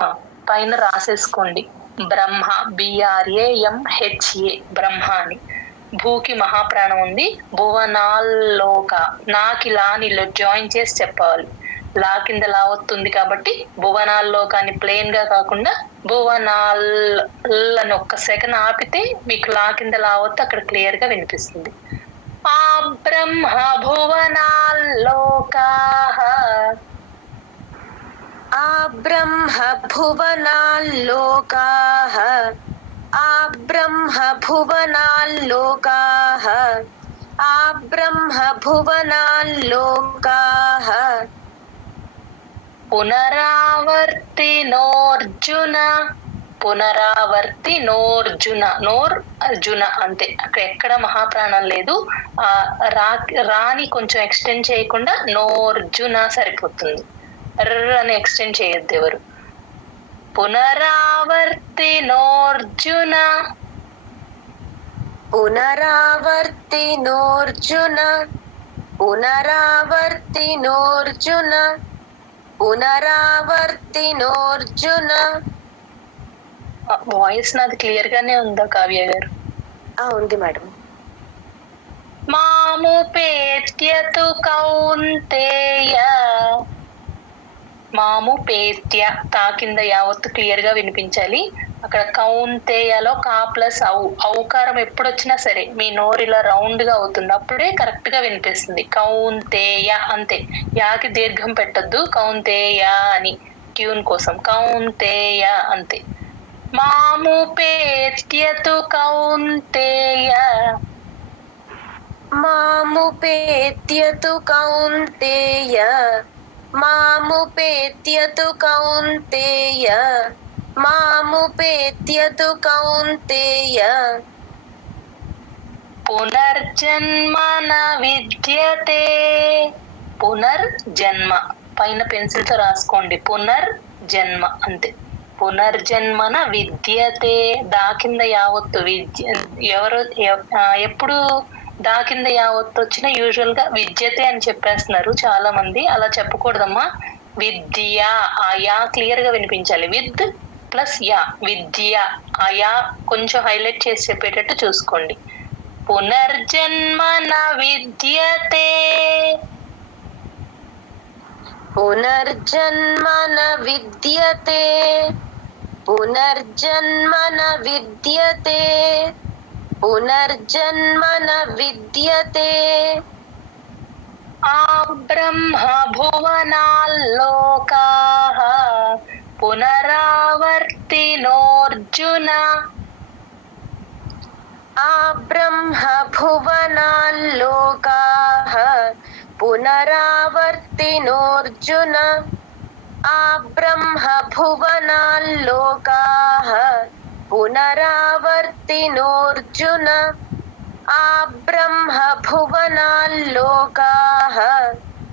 ఆ, పైన రాసేసుకోండి. బ్రహ్మ, BRAMHA, బ్రహ్మ అని. భూకి మహాప్రాణం ఉంది. భువనాల్లోక, నాకి లాని జాయిన్ చేసి చెప్పాలి. లా కింద లా వస్తుంది కాబట్టి భువనాల్లోకాన్ని ప్లెయిన్ గా కాకుండా భువనాల్ అని ఒక్క సెకండ్ ఆపితే మీకు లా కింద లా వస్తే అక్కడ క్లియర్ గా వినిపిస్తుంది. ఆ బ్రహ్మ భువనాల్లోకాః, ఆ బ్రహ్మ భువనాల్లోకాః, ఆ బ్రహ్మ భువనాల్లోకాః, ఆ బ్రహ్మ భువనాల్లోకాః. పునరావర్తినోర్జున, పునరావర్తినోర్జున, నోర్ అర్జున అంతే. అక్కడ ఎక్కడ మహాప్రాణం లేదు. ఆ రాని కొంచెం ఎక్స్టెండ్ చేయకుండా నోర్జున సరిపోతుంది. అని ఎక్స్టెండ్ చేయొద్దు ఎవరు. పునరావర్తినోర్జున, పునరావర్తినోర్జున, పునరావర్తినోర్జున, పునరావర్తినోర్జున. వాయిస్ నాది క్లియర్ గానే ఉందా కావ్య గారు? ఉంది మేడం. మాముపేత్యతు కౌంతేయ, మాముపేత్య, తా కింద యావత్తు క్లియర్ గా వినిపించాలి. అక్కడ కౌంతేయలో కా ప్లస్ ఔకారం ఎప్పుడు వచ్చినా సరే మీ నోరు ఇలా రౌండ్ గా అవుతుంది, అప్పుడే కరెక్ట్ గా వినిపిస్తుంది. కౌంతేయ అంతే. యాకి దీర్ఘం పెట్టద్దు. కౌంతేయ అని ట్యూన్ కోసం కౌంతేయ అంతే. మాముపేత్యతు కౌంతేయ, మాముపేత్యతు కౌంతేయ, మాముపేత్యతు కౌంతేయ, మాముపేత్యతు కౌంతేయ. పునర్జన్మన విద్యతే, పునర్జన్మ పైన పెన్సిల్ తో రాసుకోండి. పునర్జన్మ అంతే. పునర్జన్మన విద్యతే, దా కింద యావత్తు విద్య ఎవరు ఎప్పుడు దా కింద యావత్తు వచ్చినా యూజువల్ గా విద్యతే అని చెప్పేస్తున్నారు చాలా మంది. అలా చెప్పకూడదమ్మా. విద్య, ఆ యా క్లియర్ గా వినిపించాలి. విత్ ప్లస్ యా, విద్య. ఆ యా కొంచెం హైలైట్ చేసి చెప్పేటట్టు చూసుకోండి. పునర్జన్మన విద్యతే, పునర్జన్మన విద్యతే, పునర్జన్మన విద్యతే, పునర్జన్మన విద్యతే. ఆ బ్రహ్మ భువనాల్లోకాః పునరావర్తినోర్జున, ఆ బ్రహ్మ భువనాల్లోకాః పునరావర్తినోర్జున, ఆ బ్రహ్మ భువనాల్లోకాః పునరావర్తినోర్జున, ఆ బ్రహ్మ భువనాల్లోకాః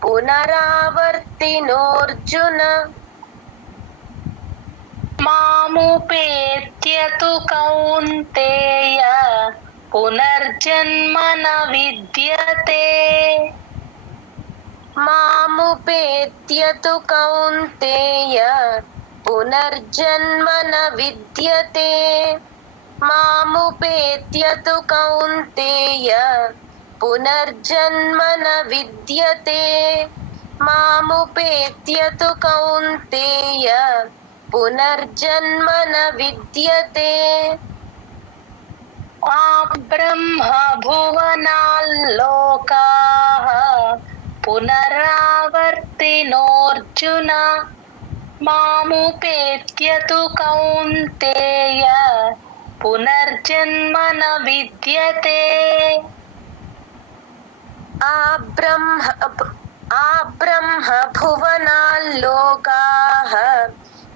పునరావర్తినోర్జున. మాముపేత్యతు కౌంతేయ పునర్జన్మన విద్యతే, మాముపేత్యతు కౌంతేయ పునర్జన్మన విద్యతే, మాముపేత్యతు కౌంతేయ పునర్జన్మన విద్యతే, మాముపేత్యతు కౌంతేయ పునర్జన్మన విద్యతే. ఆ బ్రహ్మ భువనాల్లోకాః పునరావర్తినోర్జున, మాముపేత్యతు కౌంతేయ పునర్జన్మన విద్యతే. ఆ బ్రహ్మ భువనాల్లోకాః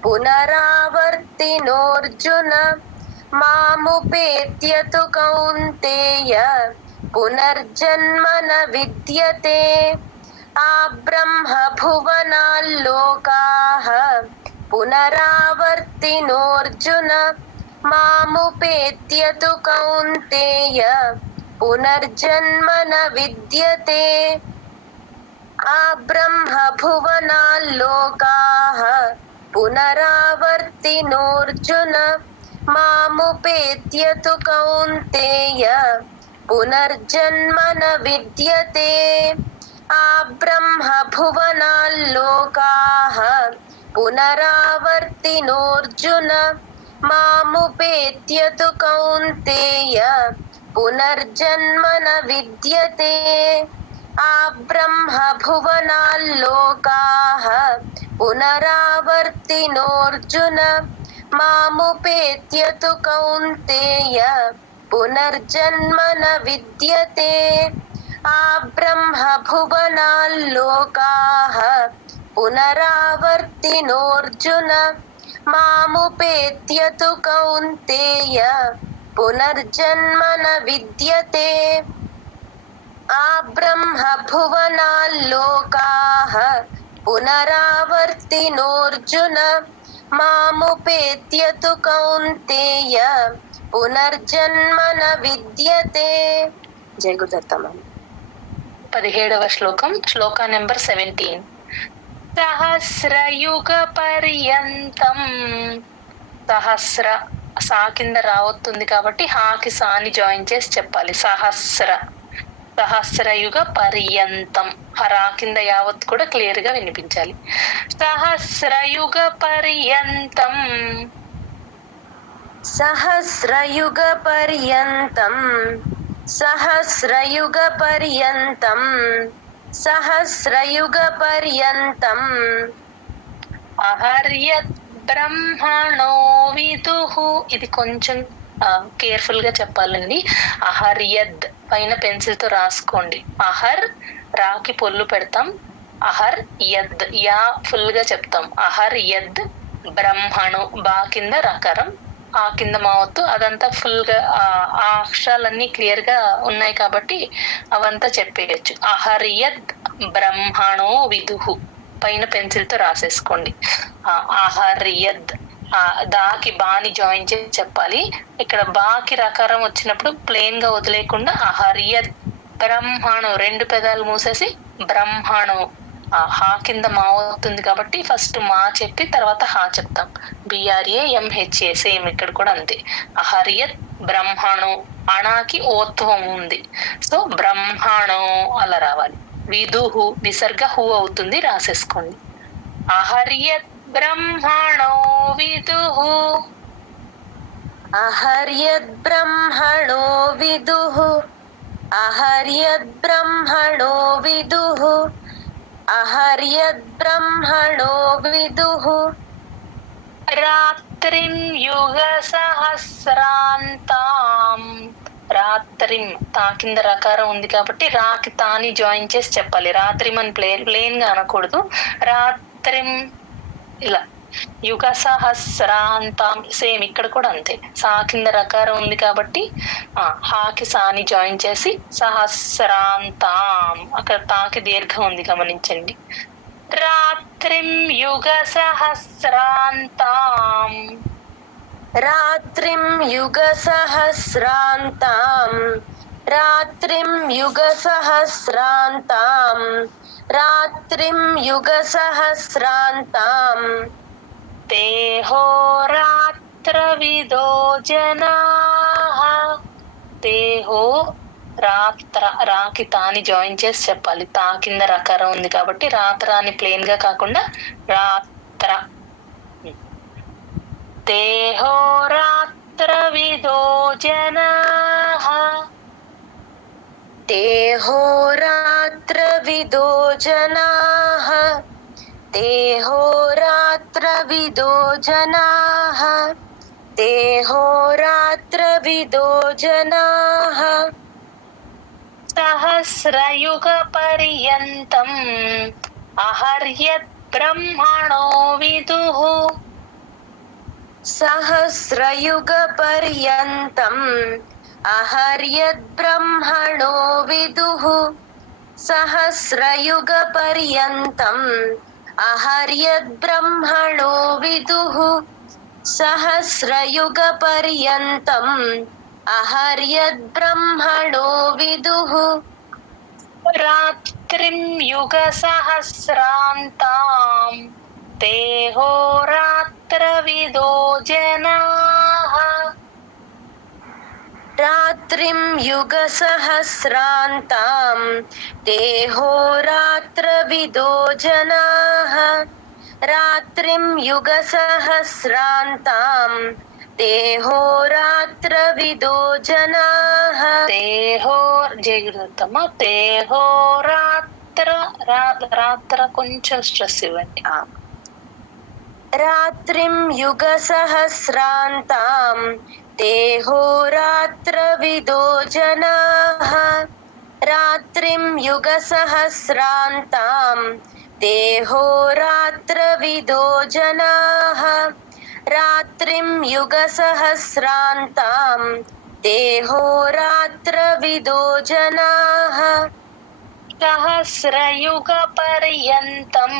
పునరావర్తినోర్జున, మాముపేత్యతు కౌంతేయ పునర్జన్మన విద్యతే. ఆ బ్రహ్మ భువనాల్లోకాః పునరావర్తినోర్జున, మాముపేత్యతు కౌంతేయ పునర్జన్మన విద్యతే. ఆ బ్రహ్మ భువనాల్లోకాః పునరావర్తినోర్జున మాముపేత్య తు కౌంతేయ పునర్జన్మ న విద్యతే ఆ బ్రహ్మ భువనాల్లోకాః పునరావర్తినోర్జున మాముపేత్య తు కౌంతేయ పునర్జన్మ న విద్యతే ఆ బ్రహ్మ భువనాల్లోకాః పునరావర్తినోర్జున మాముపేత్య తు కౌంతేయ పునర్జన్మ న విద్యతే ఆ బ్రహ్మ భువనాల్లోకాః పునరావర్తినోర్జున మాముపేత్య తు కౌంతేయ పునర్జన్మ న విద్యతే ఆ బ్రహ్మ భువనాల్లోకాః పునరావర్తినోర్జున మాముపేత్య తు కౌంతేయ పునర్జన్మ న విద్యతే. జై గురుదత్తమ్మ. 17వ శ్లోకం, శ్లోక నెంబర్ 17. సహస్రయుగ పర్యంతం. సహస్ర సా కింద రావస్తుంది కాబట్టి హాకి సాని జాయిన్ చేసి చెప్పాలి. సహస్రయుగ పర్యంతం. రా కింద యావత్ కూడా క్లియర్ గా వినిపించాలి. సహస్రయుగ పర్యంతం. సహస్రయుగ పర్యంతం. సహస్రయుగ పర్యంతం. సహస్రయుగ పర్యంతం. అహర్యత్ బ్రహ్మణో విదుః. ఇది కొంచెం కేర్ఫుల్ గా చెప్పాలండి. అహర్యద్ పైన పెన్సిల్ తో రాసుకోండి. అహర్ రాకి పొల్లు పెడతాం. అహర్ యద్ యా ఫుల్ గా చెప్తాం. అహర్ యద్ బ్రహ్మణు బా కింద రకారం, ఆ కింద మావత్తు, అదంతా ఫుల్ గా ఆ అక్షరాలన్నీ క్లియర్ గా ఉన్నాయి కాబట్టి అవంతా చెప్పేయచ్చు. అహర్యద్ బ్రహ్మణో విదుః పైన పెన్సిల్ తో రాసేసుకోండి. అహర్యద్ దాకి బాని జాయిన్ చేసి చెప్పాలి. ఇక్కడ బాకి రకారం వచ్చినప్పుడు ప్లెయిన్ గా వదిలేకుండా అహర్యద్ బ్రహ్మణు 2 పెదాలు మూసేసి బ్రహ్మణు. హా కింద మా అవుతుంది కాబట్టి ఫస్ట్ మా చెప్పి తర్వాత హా చెప్తాం. BRAMHA సేమ్ ఇక్కడ కూడా అంతే. అహర్యత్ బ్రహ్మణు. అణాకి ఓత్వం ఉంది, సో బ్రహ్మణు అలా రావాలి. విదుహు విసర్గ హు అవుతుంది, రాసేసుకోండి. అహర్యత్ బ్రహ్మణో విదుహు. అహర్యద్ బ్రహ్మణో విదుః. అహర్యద్ బ్రహ్మణో విదుః. అహర్యద్ బ్రహ్మణో విదుః. రాత్రిం యుగ సహస్రాంతాం. రాత్రిం తా కింద రకారం ఉంది కాబట్టి రాకి తాని జాయిన్ చేసి చెప్పాలి. రాత్రిం అని ప్లేన్ గా అనకూడదు. రాత్రిం ఇలా. యుగ సహస్రాంతాం సేమ్ ఇక్కడ కూడా అంతే. సా కింద రకారం ఉంది కాబట్టి హాకి సాని జాయిన్ చేసి సహస్రాంతాం. అక్కడ తాకి దీర్ఘం ఉంది, గమనించండి. రాత్రిం యుగ సహస్రాంతాం. రాత్రిం యుగ సహస్రాంతాం. రాత్రిం యుగ సహస్రాంతాం. రాత్రిం యుగ సహస్రాంతాం. తేహోరాత్రవిదో జనాః. తేహో రాత్ర రాకి తాని జాయిన్ చేసి చెప్పాలి. తా కింద రకారం ఉంది కాబట్టి రాత్ర అని ప్లేన్ గా కాకుండా రాత్ర. తేహోరాత్రవిదో జనాః. తేహోరాత్రవిదో జనాః. తేహోరాత్రవిదో జనాః. తేహోరాత్రవిదో జనాః. సహస్రయుగ పర్యంతం అహర్యత్ బ్రహ్మణో విదుః. సహస్రయుగ పర్యంతం అహర్యద్ బ్రహ్మణో విదుః. సహస్రయుగ పర్యంతం అహర్యద్ బ్రహ్మణో విదుః. సహస్రయుగ పర్యంతం అహర్యద్ బ్రహ్మణో విదుః. రాత్రిం యుగ సహస్రాంతాం. ते होरात्रविदो जनाः रात्रिं युगसहस्रान्तां ते होरात्रविदो जनाः रात्रिं युगसहस्रान्तां ते होरात्रविदो जनाः ते జయగురుతమ్మ ते होरात्र రాత్ర కొంచెం స్ట్రెస్ ఇవ్వండి रात्रिं युगसहस्रान्तां ते होरात्रविदो जनाः रात्रिं युगसहस्रान्तां ते होरात्रविदो जनाः रात्रिं युगसहस्रान्तां ते होरात्रविदो जनाः सहस्रयुगपर्यन्तम्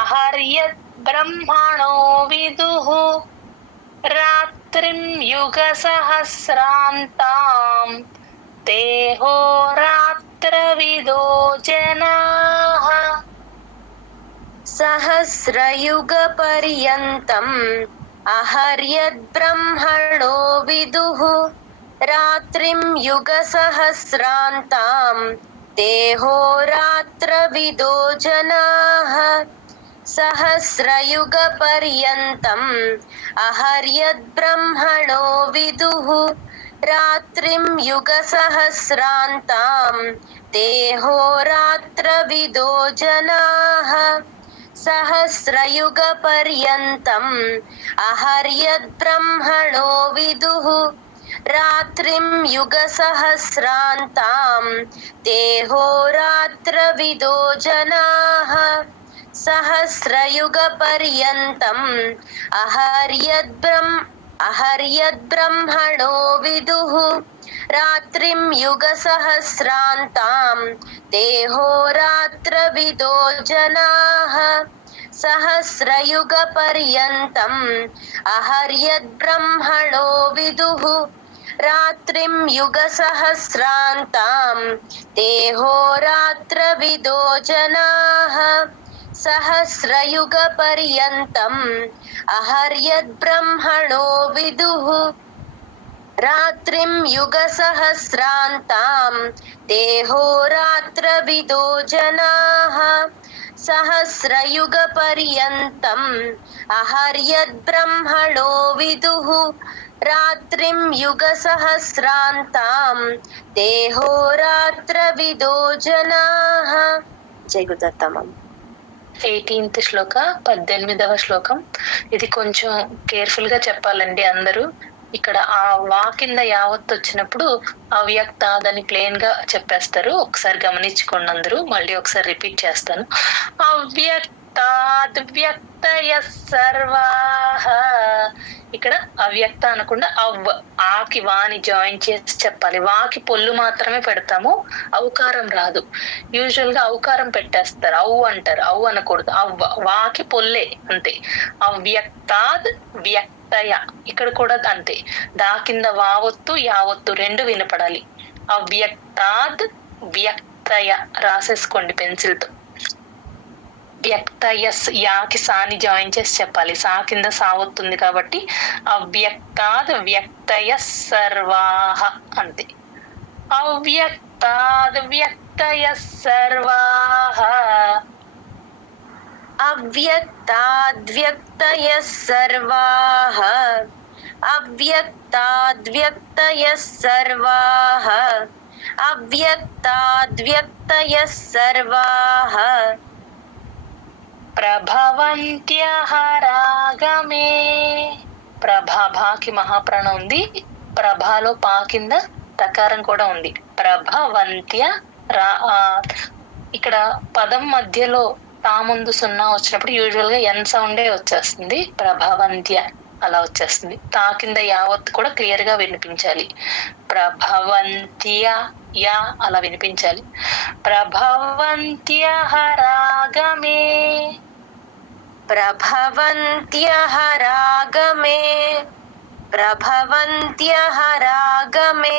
अहर्यत् ब्रह्मणो विदुः रात्रिं युगसहस्रान्तां ते होरात्रविदो जनाः सहस्रयुगपर्यन्तम् अहर्यद्ब्रह्मणो विदुः रात्रिं युगसहस्रान्तां ते होरात्रविदो जनाः सहस्रयुगपर्यन्तम् अहर्यद्ब्रह्मणो विदुः रात्रिं युगसहस्रान्तां ते होरात्रविदो जनाः सहस्रयुगपर्यन्तम् अहर्यद्ब्रह्मणो विदुः रात्रिं युगसहस्रान्तां ते होरात्रविदो जनाः सहस्रयुगपर्यन्तम् अहर्यद्ब्रह्मणो विदुः रात्रिं युगसहस्रान्तां ते होरात्रविदो जनाः सहस्रयुगपर्यन्तम् अहर्यद्ब्रह्मणो विदुः रात्रिं युगसहस्रान्तां ते होरात्रविदो जनाः सहस्रयुगपर्यन्तम् अहर्यद्ब्रह्मणो विदुः रात्रिं युगसहस्रान्तां ते होरात्रविदो जनाः सहस्रयुगपर्यन्तम् अहर्यद्ब्रह्मणो विदुः रात्रिं युगसहस्रान्तां ते होरात्रविदो जनाः జై గురుదత్తమం 18th శ్లోక 18వ శ్లోకం ఇది కొంచెం కేర్ఫుల్ గా చెప్పాలండి అందరూ ఇక్కడ ఆ వా కింద యావత్ వచ్చినప్పుడు అవ్యక్తాదని ప్లేన్ గా చెప్పేస్తారు ఒకసారి గమనించుకోండి అందరూ మళ్ళీ ఒకసారి రిపీట్ చేస్తాను అవ్యక్తాద్వ్యక్తయ సర్వాః ఇక్కడ అవ్యక్త అనకుండా ఆకి వాని జాయిన్ చేసి చెప్పాలి వాకి పొల్లు మాత్రమే పెడతాము ఔకారం రాదు యూజువల్ గా ఔకారం పెట్టేస్తారు అవు అంటారు అవు అనకూడదు వాకి పొల్లే అంతే అవ్యక్తాద్ వ్యక్తయ ఇక్కడ కూడా అంతే దా కింద వావొత్తు యావత్తు రెండు వినపడాలి అవ్యక్తాద్ వ్యక్తయ రాసేసుకోండి పెన్సిల్ తో వ్యక్తయ యాకి సాని జాయిన్ చేసి చెప్పాలి సా కింద సావొత్తుంది కాబట్టి అవ్యక్తాద్ వ్యక్తయ సర్వాః అంతే అవ్యక్తాద్ వ్యక్తయ సర్వాః अव्यक्ताद्व्यक्तयः सर्वाः अव्यक्ताद्व्यक्तयः सर्वाः अव्यक्ताद्व्यक्तयः सर्वाः ప్రభవంత్యః రాగమే ప్రభాకి మహాప్రాణం ఉంది ప్రభాలో పా కింద తకారం కూడా ఉంది ప్రభవంత్య ఇక్కడ పదం మధ్యలో తా ముందు సున్నా వచ్చినప్పుడు యూజువల్ గా ఎన్ సౌండే వచ్చేస్తుంది ప్రభవంత్య అలా వచ్చేస్తుంది తా కింద యావత్ కూడా క్లియర్ గా వినిపించాలి ప్రభవంత్య యా అలా వినిపించాలి ప్రభవంత్యః రాగమే ప్రభవంత్యః రాగమే ప్రభవంత్యః రాగమే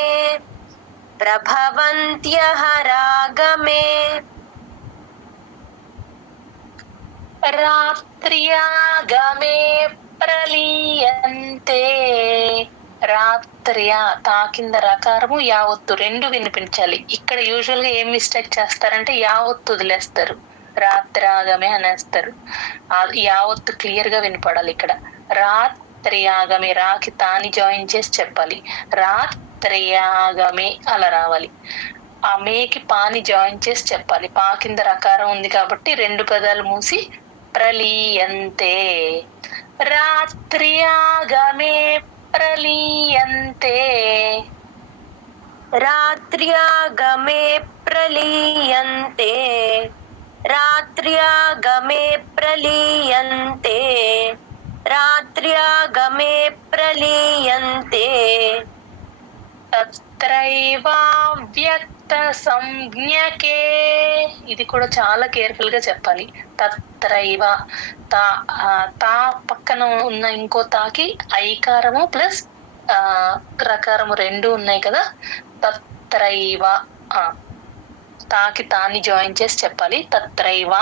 ప్రభవంత్యః రాగమే రాత్ర్యాగమే ప్రలీయంతే. రాత్ర్యా తా కింద రకారము యావత్తు రెండు వినిపించాలి. ఇక్కడ యూజువల్ గా ఏం మిస్టేక్ చేస్తారంటే యావత్తు వదిలేస్తారు, రాత్రాగమే అనేస్తారు. యావత్తు క్లియర్ గా వినపడాలి. ఇక్కడ రాత్ర్యాగమే, రాకి తాని జాయిన్ చేసి చెప్పాలి. రాత్ర్యాగమే అలా రావాలి. ఆ మేకి పాని జాయిన్ చేసి చెప్పాలి. పా కింద రకారం ఉంది కాబట్టి రెండు పదాలు మూసి ప్రలీయంతే. రాత్ర్యాగమే ప్రలీయంతే. రాత్ర్యాగమే ప్రలీయంతే. రాత్ర్యాగమే ప్రలీయంతే. రాత్ర్యాగమే ప్రలీయంతే. తత్రైవావ్యక్త సంజ్ఞకే. ఇది కూడా చాలా కేర్ఫుల్ గా చెప్పాలి. తత్రైవ తా పక్కన ఉన్న ఇంకో తాకి ఐకారము ప్లస్ రకారము రెండు ఉన్నాయి కదా. తత్రైవ తాకి తాని జాయిన్ చేసి చెప్పాలి. తత్రైవ.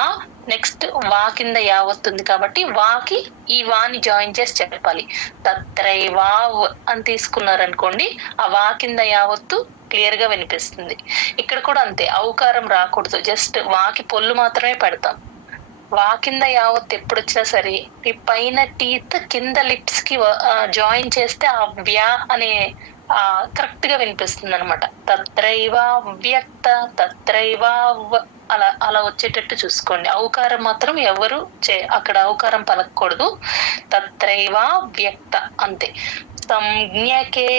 నెక్స్ట్ వా కింద యావత్తుంది కాబట్టి వాకి ఈ వాని జాయిన్ చేసి చెప్పాలి. తత్రైవా అని తీసుకున్నారనుకోండి, ఆ వా కింద యావత్తు క్లియర్ గా వినిపిస్తుంది. ఇక్కడ కూడా అంతే, ఔకారం రాకూడదు, జస్ట్ వాకి పొల్లు మాత్రమే పెడతాం. వా కింద యావత్తు ఎప్పుడు వచ్చినా సరే ఈ పైన టీత్ కింద లిప్స్ కి జాయిన్ చేస్తే ఆ వ్యా అనే కరెక్ట్ గా వినిపిస్తుంది అనమాట. తత్రైవా వ్యక్త, తత్రైవా అలా అలా వచ్చేటట్టు చూసుకోండి. ఔకారం మాత్రం ఎవరు అక్కడ ఔకారం పలకూడదు. తత్రైవా వ్యక్త అంతే. సంజ్ఞకే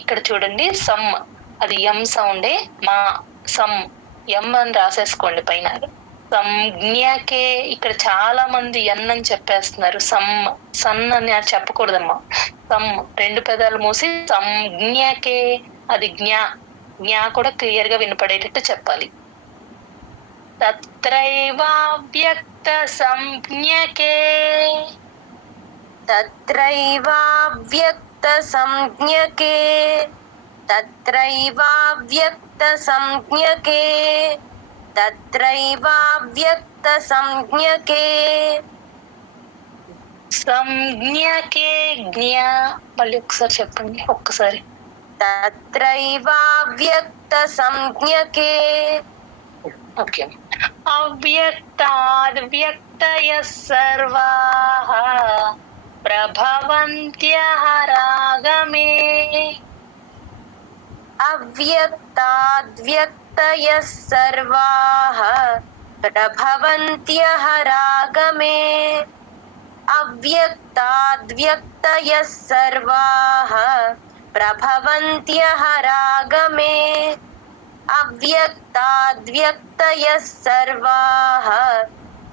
ఇక్కడ చూడండి, సమ్ అది ఎం సౌండే. మా సమ్ ఎం అని రాసేసుకోండి పైన. సంజ్ఞకే ఇక్కడ చాలా మంది ఎన్ అని చెప్పేస్తున్నారు. సన్ అని చెప్పకూడదమ్మా. సమ్ రెండు పెదాలు మూసి సంజ్ఞకే, అది జ్ఞా కూడా క్లియర్ గా వినపడేటట్టు చెప్పాలి. తత్రైవావ్యక్త సంజ్ఞకే. తత్రైవావ్యక్త సంజ్ఞకే. తత్రైవావ్యక్త సంజ్ఞకే. తత్రైవావ్యక్త సంజ్ఞకే. సంజ్ఞకే జ్ఞా. మళ్ళీ ఒకసారి చెప్పండి, ఒక్కసారి. తత్రైవావ్యక్త సంజ్ఞకే. ఓకే. అవ్యక్తాద్వ్యక్తయః సర్వాః ప్రభవంత్యః రాగమే. అవ్యక్తాద్వ్యక్తయః సర్వాః ప్రభవంత్యః రాగమే. అవ్యక్తాద్వ్యక్తయః సర్వాః ప్రభవంత్యః రాగమే. అవ్యక్తాద్వ్యక్తయః సర్వాః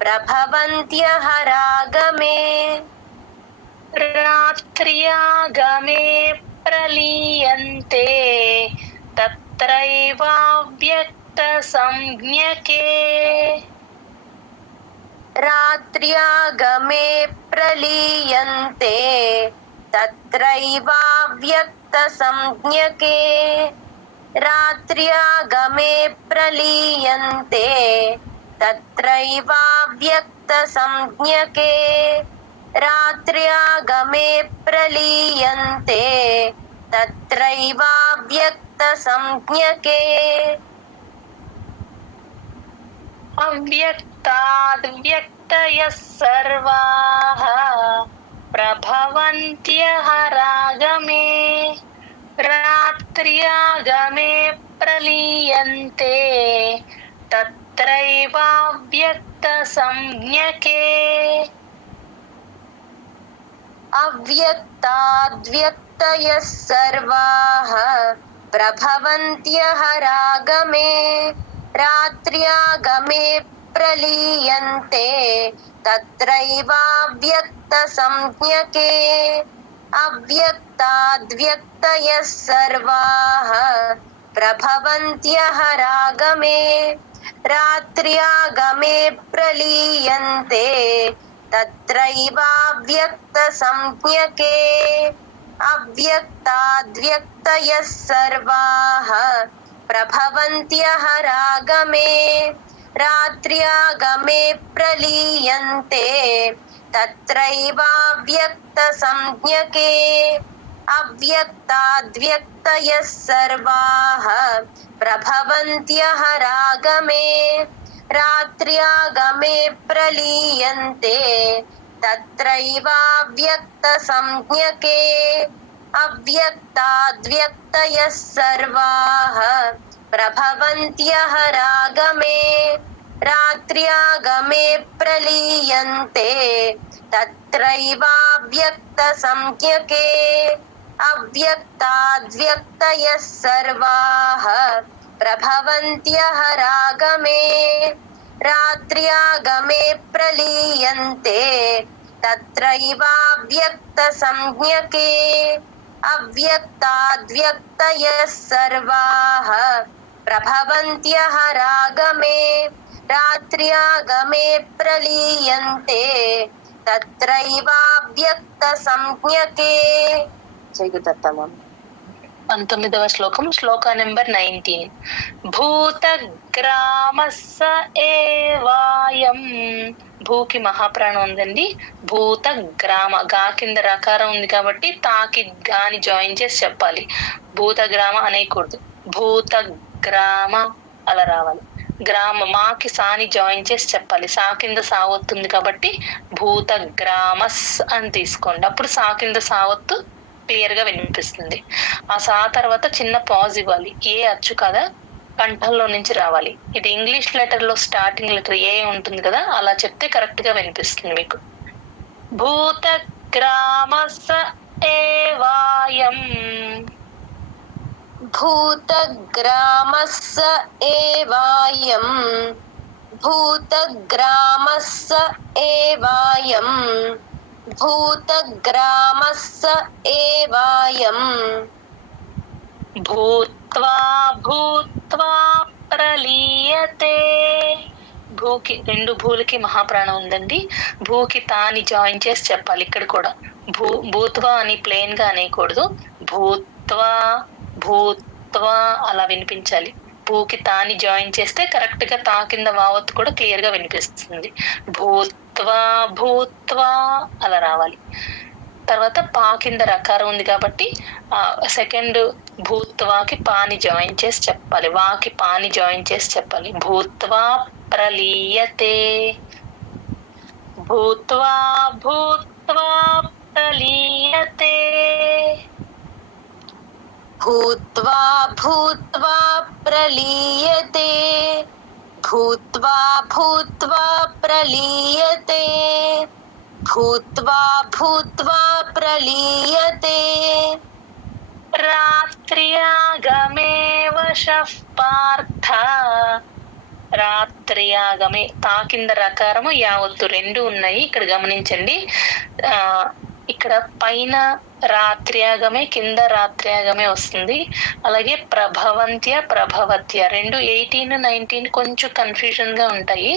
ప్రభవంత్యః రాగమే. రాత్ర్యాగమే ప్రలీయంతే. తత్రైవావ్యక్త సంజ్ఞకే. రాత్ర్యాగమే ప్రలీయంతే. తత్రైవావ్యక్త సంజ్ఞకే. రాత్ర్యాగమే ప్రలీయంతే. తత్రైవావ్యక్త సంజ్ఞకే. రాత్ర్యాగమే ప్రలీయంతే. తత్రైవావ్యక్త సంజ్ఞకే. అవ్యక్తాద్వ్యక్తయః సర్వాః ప్రభవంత్యః రాగమే. రాత్ర్యాగమే ప్రలీయంతే. తత్రైవావ్యక్త సంజ్ఞకే. అవ్యక్తాద్వ్యక్తయః సర్వాః ప్రభవంత్యః రాగమే. రాత్ర్యాగమే ప్రలీయంతే. తత్రైవావ్యక్త సంజ్ఞకే. అవ్యక్తాద్వ్యక్తయః సర్వాః ప్రభవంత్యః రాగమే. రాత్ర్యాగమే ప్రలీయంతే. తత్రైవావ్యక్త సంజ్ఞకే. అవ్యక్తాద్వ్యక్తయః సర్వాః ప్రభవంత్యః రాగమే. రాత్ర్యాగమే ప్రలీయంతే తత్రైవావ్యక్తసంజ్ఞకే అవ్యక్తాద్వ్యక్తయః సర్వాః ప్రభవంత్యః రాగమే రాత్ర్యాగమే ప్రలీయంతే తత్రైవావ్యక్తసంజ్ఞకే అవ్యక్తాద్వ్యక్తయః సర్వాః ప్రభవంత్యః రాగమే రాత్ర్యాగమే ప్రలీయంతే తత్రైవావ్యక్తసంజ్ఞకే అవ్యక్తాద్వ్యక్తయః సర్వాః ప్రభవంత్యః రాగమే రాత్ర్యాగమే ప్రలీయంతే తత్రైవావ్యక్తసంజ్ఞకే అవ్యక్తాద్వ్యక్తయః సర్వాః ప్రభవంత్యః రాగమే రాత్ర్యాగమే ప్రలీయంతే తత్రైవావ్యక్తసంజ్ఞకే. జై గురుదత్తమ్మ. 19వ శ్లోకం, శ్లోక నెంబర్ 19. భూతగ్రామస్స ఏవాయం. భూకి మహాప్రాణం ఉందండి. భూత గ్రామ, గా కింద రకారం ఉంది కాబట్టి తాకి గాని జాయిన్ చేసి చెప్పాలి. భూతగ్రామ అనేకూడదు, భూత గ్రామ అలా రావాలి. గ్రామ, మాకి సాని జాయిన్ చేసి చెప్పాలి. సా కింద సావొత్తుంది కాబట్టి భూత గ్రామస్ అని తీసుకోండి. అప్పుడు సా కింద సావొత్తు క్లియర్ గా వినిపిస్తుంది. ఆ సా తర్వాత చిన్న పాజ్ ఇవ్వాలి. ఏ అచ్చు కదా కంఠంలో నుంచి రావాలి. ఇది ఇంగ్లీష్ లెటర్ లో స్టార్టింగ్ లెటర్ ఏ ఉంటుంది కదా, అలా చెప్తే కరెక్ట్ గా వినిపిస్తుంది మీకు. భూత గ్రామస్స ఏవాయం. భూతగ్రామస్స ఏవాయం భూతగ్రామస్స ఏవాయం భూతగ్రామస్స ఏవాయం భూత్వా భూత్వా ప్రలీయతే. భూకి, రెండు భూలకి మహాప్రాణం ఉందండి. భూకి తాని జాయిన్ చేసి చెప్పాలి. ఇక్కడ కూడా భూత్వా అని ప్లెయిన్ గా అనేకూడదు. భూత్వా భూత్వా అలా వినిపించాలి. భూకి తాని జాయిన్ చేస్తే కరెక్ట్ గా తా కింద వావత్తు కూడా క్లియర్ గా వినిపిస్తుంది. భూత్వా భూత్వా అలా రావాలి. తర్వాత పా కింద రకారం ఉంది కాబట్టి సెకండ్ భూత్వాకి పాని జాయిన్ చేసి చెప్పాలి. వాకి పాని జాయిన్ చేసి చెప్పాలి. భూత్వా ప్రలీయతే. భూత్వా భూత్వా ప్రలీయతే. భూత్వా భూత్వా ప్రలీయతే భూత్వా భూత్వా ప్రలీయతే భూత్వా భూత్వా ప్రలీయతే. రాత్ర్యాగమే వశః పార్థ. రాత్ర్యాగమే, తా కింద రకారము యావత్తు రెండు ఉన్నాయి. ఇక్కడ గమనించండి. ఇక్కడ పైన రాత్ర్యాగమే, కింద రాత్ర్యాగమే వస్తుంది. అలాగే ప్రభవంత్య ప్రభవత్య రెండు 18, 19 కొంచెం కన్ఫ్యూజన్ గా ఉంటాయి.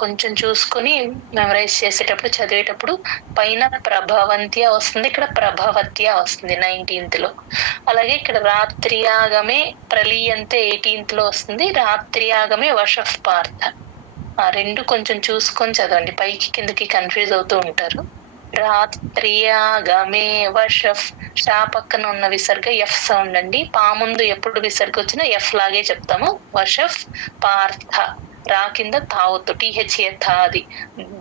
కొంచెం చూసుకుని మెమరైజ్ చేసేటప్పుడు చదివేటప్పుడు పైన ప్రభవంత్య వస్తుంది, ఇక్కడ ప్రభవత్య వస్తుంది 19th లో. అలాగే ఇక్కడ రాత్ర్యాగమే ప్రలీయంతే 18th లో వస్తుంది. రాత్ర్యాగమే వశః పార్థ. రెండు కొంచెం చూసుకొని చదవండి, పైకి కిందకి కన్ఫ్యూజ్ అవుతూ ఉంటారు. రాత్ర్యాగమే వశః, షా పక్కన ఉన్న విసర్గ ఎఫ్ సౌండ్ అండి. పా ముందు ఎప్పుడు విసర్గ వచ్చినా ఎఫ్ లాగే చెప్తాము. వశః పార్థ, రా కింద తావత్తు, టీహెచ్ఏ థా, అది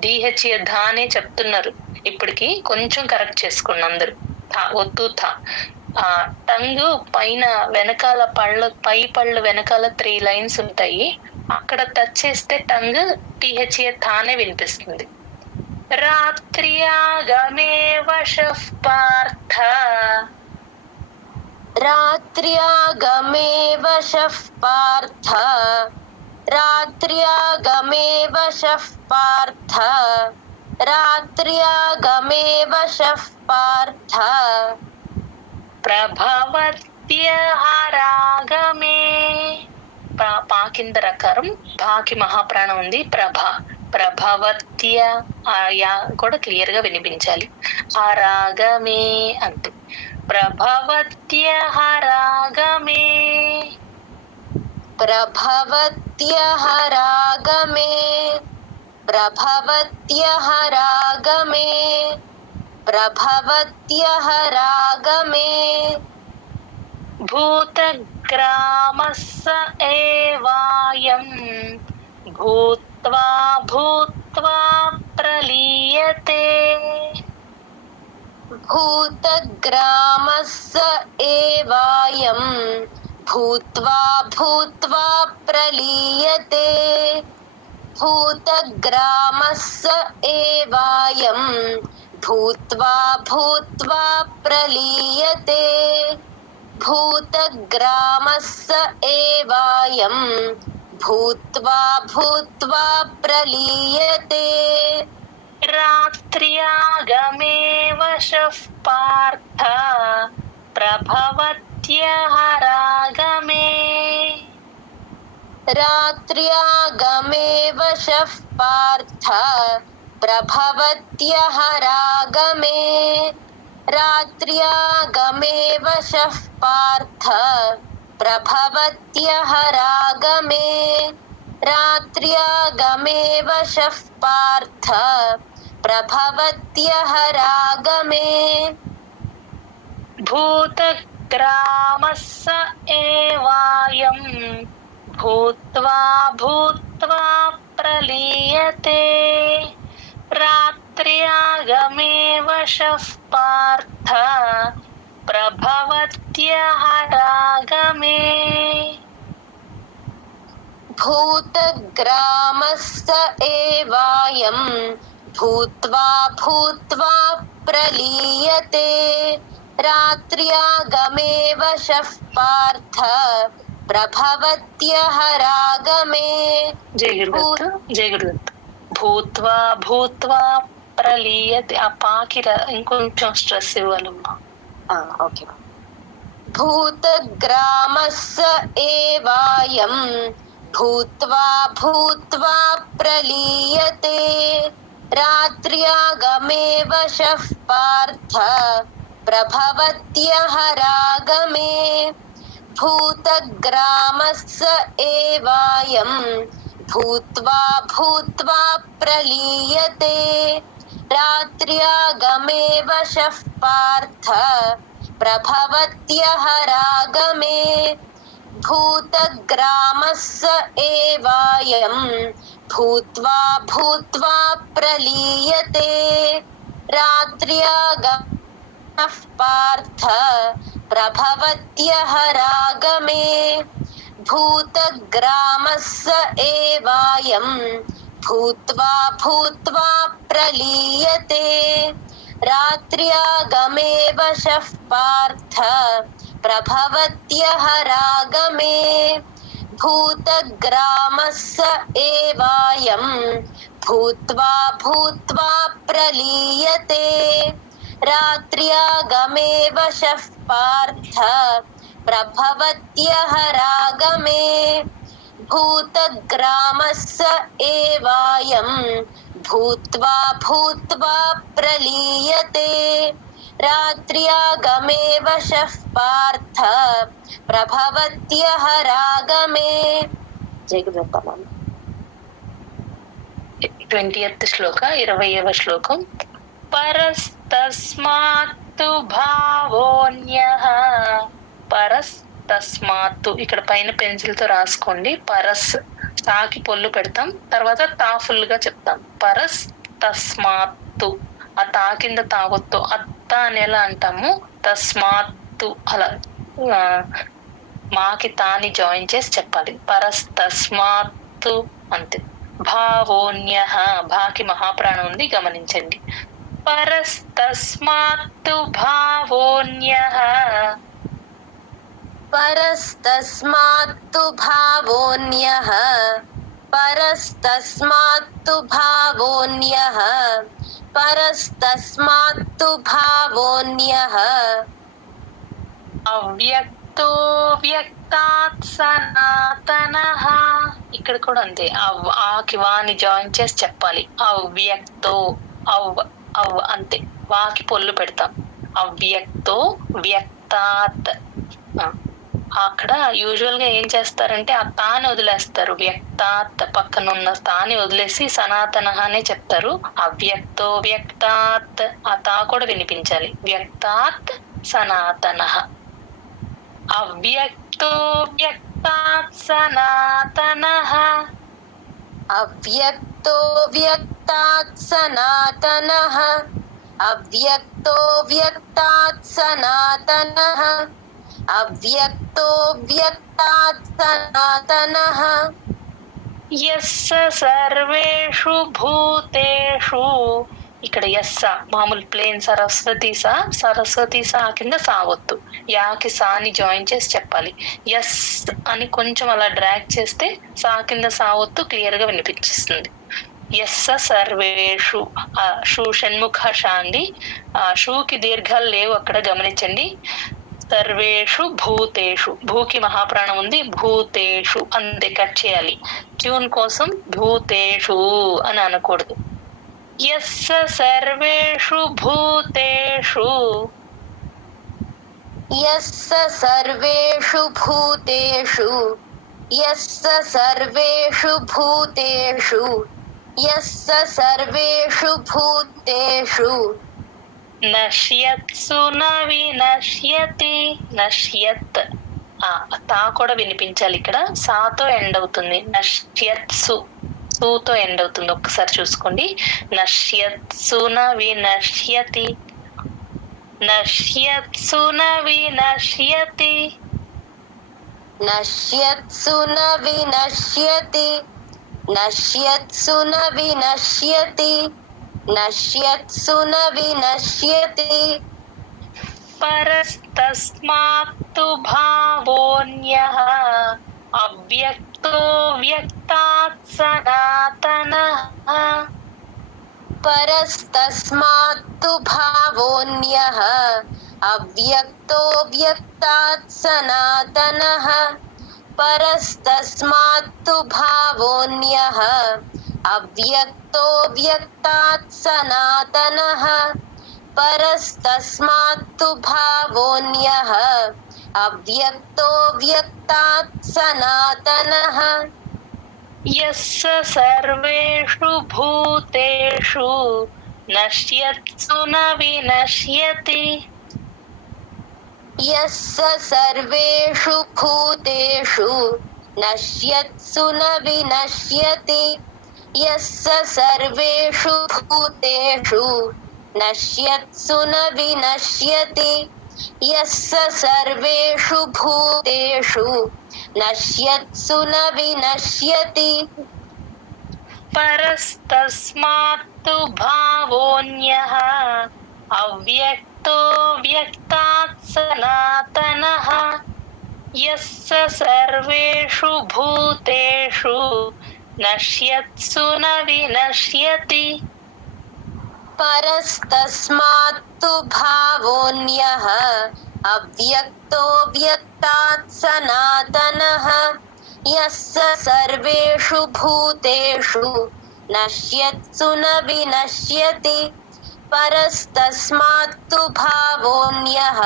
డిహెచ్ఏ ధా అనే చెప్తున్నారు. ఇప్పటికి కొంచెం కరెక్ట్ చేసుకోండి అందరు. థా ఒత్తు థా. టంగ్ పైన వెనకాల పై పళ్ళు వెనకాల 3 lines ఉంటాయి. అక్కడ టచ్ చేస్తే టంగ్ టీహెచ్ఏ థానే వినిపిస్తుంది. రాత్ర్యాగమే వశః పార్థ. రాత్ర్యాగమే వశః పార్థ రాత్ర్యాగమే వశః పార్థ రాత్ర్యాగమే వశః పార్థ. ప్రభవత్యహరాగమే. పా కింద రకారం, భాకి మహాప్రాణం ఉంది. ప్రభవత్య ఆయా కూడా క్లియర్ గా వినిపించాలి. హరాగమే అంతే. ప్రభవత్యహరాగమే ప్రభవత్యహరాగమే ప్రభవత్యహరాగమే ప్రభవత్యహరాగమే ప్రభవత్యహరాగమే భూతగ్రామస్స ఏవాయం భూత్వా భూత్వా ప్రలీయతే భూతగ్రామస్స ఏవాయం భూత్వా భూత్వా ప్రలీయతే భూతగ్రామస్స ఏవాయం భూత్వా భూత్వా ప్రలీయతే భూతగ్రామస్స ఏవాయం భూత్వా భూత్వా ప్రలీయతే రాత్ర్యాగమే వశః పార్థ ప్రభవత్యహరాగమే రాత్ర్యాగమే వశః పార్థ ప్రభవత్యహరాగమే రాత్ర్యాగమే వశః పార్థ ప్రభవత్యహరాగమే రాత్ర్యాగమే వశః పార్థ ప్రభవత్యహరాగమే భూతగ్రామస్స ఏవాయం భూత్వా భూత్వా ప్రలీయతే రాత్ర్యాగమే వశః పార్థ ప్రభవత్యహరాగమే భూతగ్రామస్స ఏవాయం భూత్వా భూత్వా ప్రలీయతే రాత్ర్యాగమే వశః పార్థ ప్రభవత్యహరాగమే జై గురుదత్త భూత్వా భూత్వా ప్రలీయతే ఆ పాకి ఇంకొంచెం స్ట్రెస్ ఇవ్వాలమ్మా. ఓకే. భూతగ్రామస్స ఏవాయం భూత్వా భూత్వా ప్రలీయతే రాత్ర్యాగమే వశః పార్థ ప్రభవత్యహరాగమే భూతగ్రామస్స ఏవాయం భూత్వా భూత్వా ప్రలీయతే రాత్ర్యాగమే వశః పార్థ ప్రభవత్యహరాగమే భూతగ్రామస్స ఏవాయం భూత్వా భూత్వా ప్రలీయతే రాత్ర్యాగమః పార్థ ప్రభవత్యహరాగమే భూతగ్రామస్స ఏవాయం భూత్వా భూత్వా ప్రలీయతే రాత్ర్యాగమే వశః పార్థ ప్రభవత్యహరాగమే భూతగ్రామస్స ఏవాయం భూత్వా భూత్వా ప్రలీయతే రాత్ర్యాగమే వశః పార్థ ప్రభవత్యహరాగమే భూతగ్రామస్స ఏవాయం భూత్వా భూత్వా ప్రలీయతే రాత్ర్యాగమే వశః పార్థ ప్రభవత్యహరాగమే. జై గురుదత్త. 20th శ్లోక 20వ శ్లోకం. పరస్తస్మాత్తు భావోన్యః పరస్తస్మాత్తు ఇక్కడ పైన పెన్సిల్ తో రాసుకోండి. పరస్ తాకి పొల్లు పెడతాం, తర్వాత తా ఫుల్ గా చెప్తాం. పరస్ తస్మాత్తు ఆ తా కింద తాగొత్తు అత్త అని ఎలా అంటాము, తస్మాత్తు అలా మాకి తాని జాయిన్ చేసి చెప్పాలి. పరస్ తస్మాత్తు అంతే. భావోన్యః భాకి మహాప్రాణం ఉంది, గమనించండి. పరస్తస్మాత్తు భావోన్యః పరస్తస్మాత్తు భావోన్యః పరస్తస్మాత్తు భావోన్యః పరస్తస్మాత్తు భావోన్యః అవ్యక్తో వ్యక్తాత్ సనాతనః ఇక్కడ కూడా అంతే. ఆకి వాని జాయిన్ చేసి చెప్పాలి. అవ్యక్తో అవ్ అంతే. వాకి పొల్లు పెడతాం. అవ్యక్తో వ్యక్తాత్ అక్కడ యూజువల్ గా ఏం చేస్తారంటే ఆ తాని వదిలేస్తారు, వ్యక్తాత్ పక్కన ఉన్న తాని వదిలేసి సనాతన అనే చెప్తారు. అవ్యక్తో వ్యక్తాత్ ఆ తా కూడా వినిపించాలి. వ్యక్తాత్ సనాతన, అవ్యక్తో వ్యక్తాత్ సనాతన, అవ్యక్తో వ్యక్తాత్ సనాతనః, అవ్యక్తో వ్యక్తాత్ సనాతనః, అవ్యక్తో వ్యక్తాత్ సనాతనః. యస్స సర్వేషు భూతేషు, ఇక్కడ యస్స మామూలు ప్లేన్ సరస్వతి సా, సరస్వతి సా కింద సావొత్తు, యాకి సాని జాయిన్ చేసి చెప్పాలి. యస్ అని కొంచెం అలా డ్రాగ్ చేస్తే సా కింద సావొత్తు క్లియర్ గా వినిపించిస్తుంది. యస్స సర్వేషు, షూ షణ్ముఖ షా అండి, షూకి దీర్ఘాలు లేవు అక్కడ గమనించండి. సర్వేషు భూతేషు, భూకి మహాప్రాణం ఉంది, భూతేషు అంతే కట్ చేయాలి. ట్యూన్ కోసం భూతేషు అని అనకూడదు. యస్స సర్వేషు భూతేషు, యస్స సర్వేషు భూతేషు, యస్స సర్వేషు భూతేషు, యస్స సర్వేషు భూతేషు. నశ్యత్సు న వినశ్యతి, నశ్యత్ తా కూడా వినిపించాలి. ఇక్కడ సాతో ఎండ్ అవుతుంది. నశ్యత్సు సూతో ఎండ్ అవుతుంది. ఒక్కసారి చూసుకోండి. నశ్యత్సు న వినశ్యతి, నశ్యత్సు న వినశ్యతి, నశ్యత్సు న వినశ్యతి, నశ్యత్సు న వినశ్యతి, నశ్యత్సు న వినశ్యతి. పరస్తస్మాత్తు భావోన్యః అవ్యక్తో వ్యక్తాత్ సనాతనః, పరస్తస్మాత్తు భావోన్యః అవ్యక్తో వ్యక్తాత్ సనాతనః, పరస్తస్మాత్తు భావోన్యః అవ్యక్తో వ్యక్తాత్ సనాతనః, పరస్తస్మాత్తు భావోన్యః అవ్యక్తో వ్యక్తాత్ సనాతనః. యస్స సర్వేషు భూతేషు నశ్యత్సు న వినశ్యతి, యస్స సర్వేషు భూతేషు నశ్యత్సు న వినశ్యతి, యస్స సర్వేషు భూతేషు నశ్యత్సు న వినశ్యతి, యస్స సర్వేషు భూతేషు నశ్యత్సు న వినశ్యతి. పరస్తస్మాత్తు భావోన్యః అవ్యక్తో వ్యక్తాత్ సనాతనః, యస్స సర్వేషు భూతేషు నశ్యత్సు న వినశ్యతి. పరస్తస్మాత్తు భావోన్యః అవ్యక్తో వ్యక్తాత్ సనాతనః, యస్స సర్వేషు భూతేషు నశ్యత్సు న వినశ్యతి. పరస్తస్మాత్తు భావోన్యః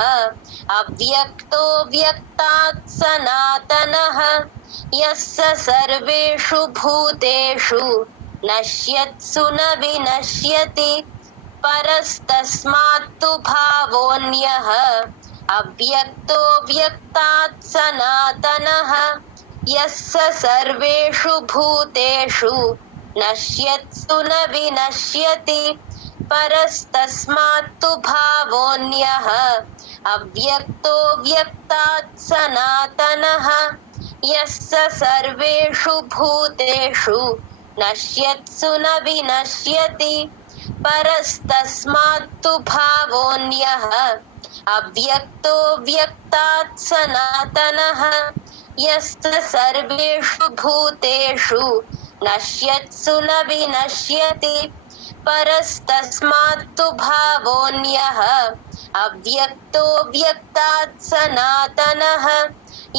అవ్యక్తో వ్యక్తాత్ సనాతనః, యస్స సర్వేషు భూతేషు నశ్యత్సు న వినశ్యతి. పరస్తస్మాత్తు భావోన్యః అవ్యక్తో వ్యక్తాత్ సనాతనః, యస్స సర్వేషు భూతేషు నశ్యత్సు న వినశ్యతి. పరస్తస్మాత్తు భావోన్యః అవ్యక్తో వ్యక్తాత్ సనాతనః, యస్స సర్వేషు భూతేషు నశ్యత్సు న వినశ్యతి. పరస్తస్మాత్తు భావోన్యః అవ్యక్తో వ్యక్తాత్ సనాతనః, యస్స సర్వేషు భూతేషు నశ్యత్సు న వినశ్యతి. పరస్తస్మాత్తు భావోన్యః అవ్యక్తో వ్యక్తాత్ సనాతనః,